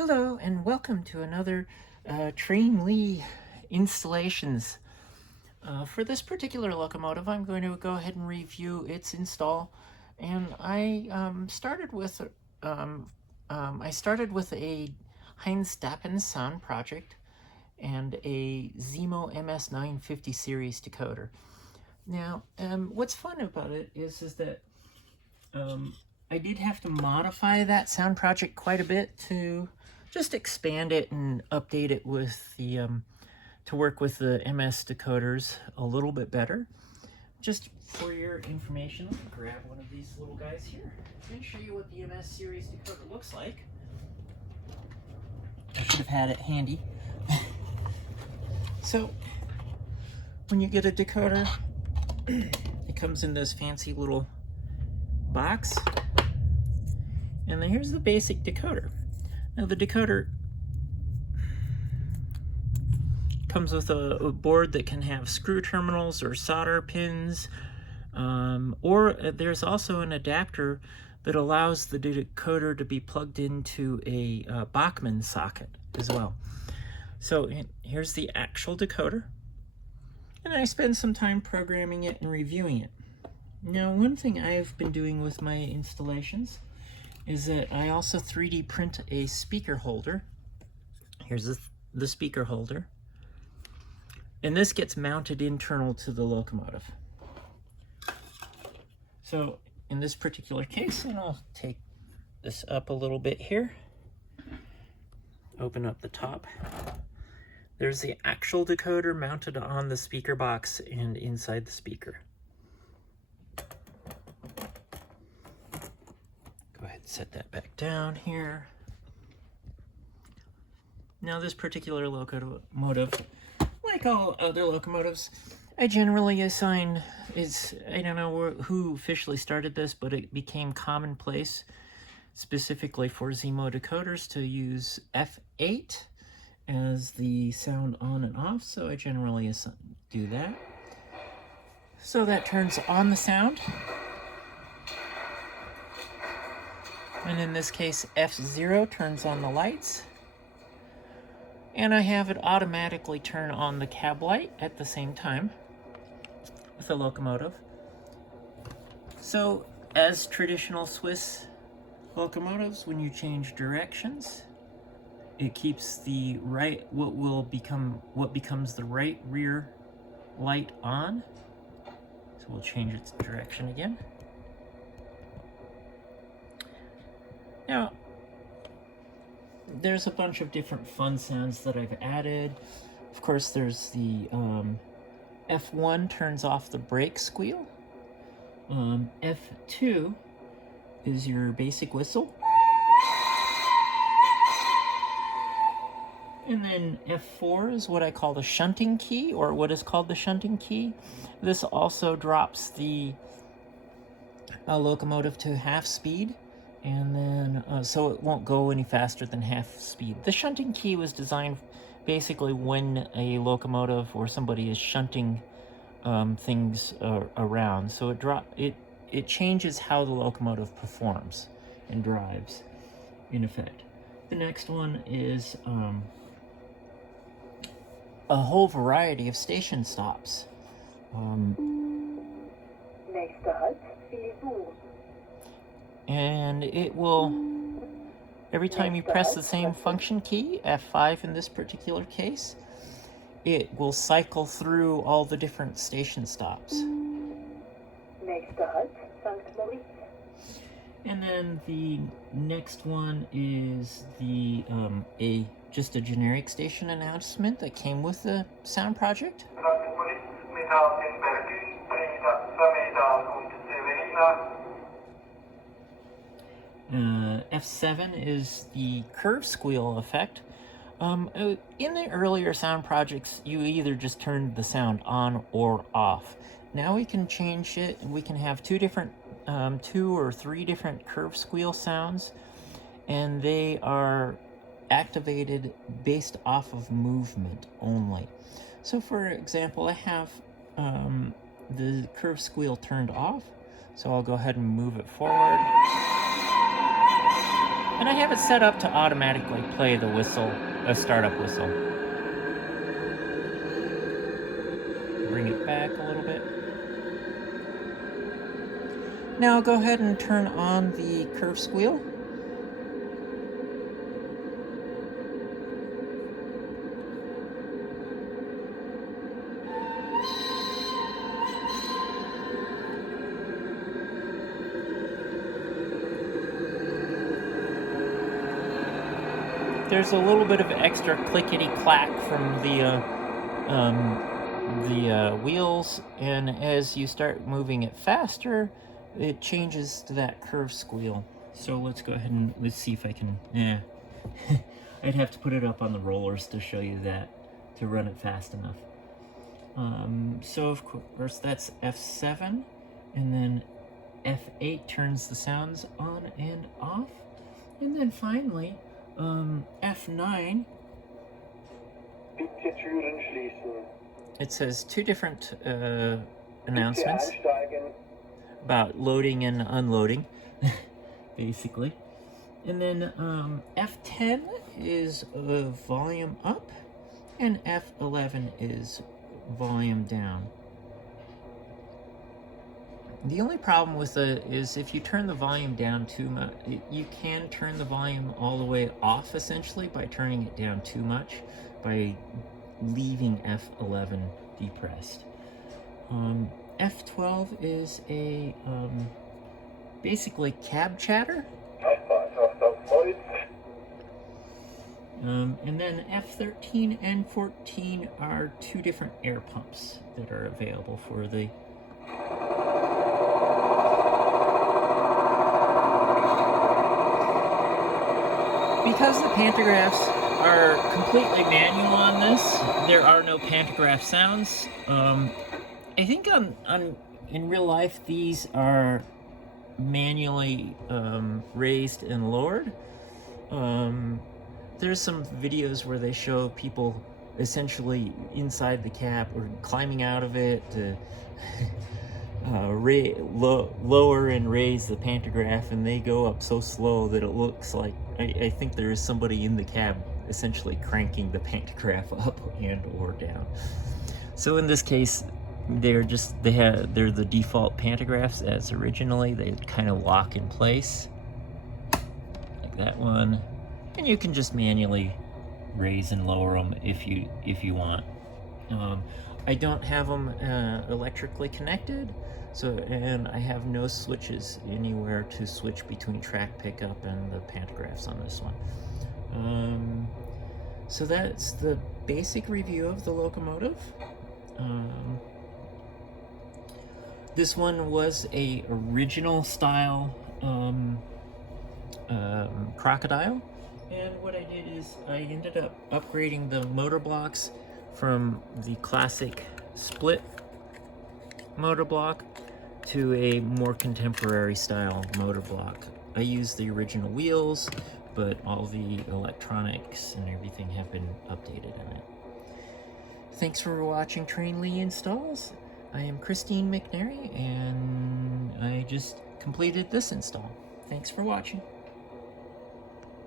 Hello and welcome to another Train Lee installations. For this particular locomotive, I'm going to go ahead and review its install. And I started with a Heinz Dappen sound project and a Zimo MS950 series decoder. Now, what's fun about it is that I did have to modify that sound project quite a bit to just expand it and update it with the to work with the MS decoders a little bit better. Just for your information, let me grab one of these little guys here and show you what the MS series decoder looks like. I should have had it handy. So when you get a decoder, it comes in this fancy little box, and then here's the basic decoder. Now the decoder comes with a board that can have screw terminals or solder pins, or there's also an adapter that allows the decoder to be plugged into a Bachmann socket as well. So here's the actual decoder, and I spend some time programming it and reviewing it. Now, one thing I've been doing with my installations is that I also 3D print a speaker holder. Here's the speaker holder. And this gets mounted internal to the locomotive. So in this particular case, and I'll take this up a little bit here, open up the top. There's the actual decoder mounted on the speaker box and inside the speaker. Go ahead and set that back down here. Now this particular locomotive, like all other locomotives, I generally assign, I don't know who officially started this, but it became commonplace specifically for Zimo decoders to use F8 as the sound on and off, so I generally do that. So that turns on the sound. And in this case, F0 turns on the lights. And I have it automatically turn on the cab light at the same time with the locomotive. So, as traditional Swiss locomotives, when you change directions, it keeps the what becomes the right rear light on. So we'll change its direction again. Now, there's a bunch of different fun sounds that I've added. Of course, there's the F1 turns off the brake squeal. F2 is your basic whistle. And then F4 is what I call the shunting key, or what is called the shunting key. This also drops the locomotive to half speed, and then so it won't go any faster than half speed. The shunting key was designed basically when a locomotive or somebody is shunting things around. So it changes how the locomotive performs and drives, in effect. The next one is a whole variety of station stops. And it will, every time you press the same function key, F5 in this particular case, it will cycle through all the different station stops. And then the next one is the just a generic station announcement that came with the sound project. F7 is the curve squeal effect. In the earlier sound projects, you either just turned the sound on or off. Now we can change it, and we can have two or three different curve squeal sounds, and they are activated based off of movement only. So for example, I have the curve squeal turned off, so I'll go ahead and move it forward. And I have it set up to automatically play the whistle, a startup whistle. Bring it back a little bit. Now go ahead and turn on the curve squeal. There's a little bit of extra clickety-clack from the wheels, and as you start moving it faster, it changes to that curve squeal. So let's go ahead and let's see if I can, I'd have to put it up on the rollers to show you that, to run it fast enough. So of course that's F7, and then F8 turns the sounds on and off, and then finally F9, it says two different announcements about loading and unloading, basically. And then F10 is volume up, and F11 is volume down. The only problem with it is if you turn the volume down too much, you can turn the volume all the way off essentially by turning it down too much, by leaving F11 depressed. F12 is a basically cab chatter. And then F13 and 14 are two different air pumps that are available for the because the pantographs are completely manual on this, there are no pantograph sounds. I think in real life these are manually raised and lowered. There's some videos where they show people essentially inside the cab or climbing out of it to lower and raise the pantograph, and they go up so slow that it looks like I think there is somebody in the cab essentially cranking the pantograph up and or down. So in this case, they're the default pantographs as originally. They kind of lock in place like that one, and you can just manually raise and lower them if you want. I don't have them electrically connected, and I have no switches anywhere to switch between track pickup and the pantographs on this one. So that's the basic review of the Locomotive. This one was a original style crocodile, and what I did is I ended up upgrading the motor blocks from the classic split motor block to a more contemporary style motor block. I used the original wheels, but all the electronics and everything have been updated in it. Thanks for watching Train Lee Installs. I am Christine McNary, and I just completed this install. Thanks for watching.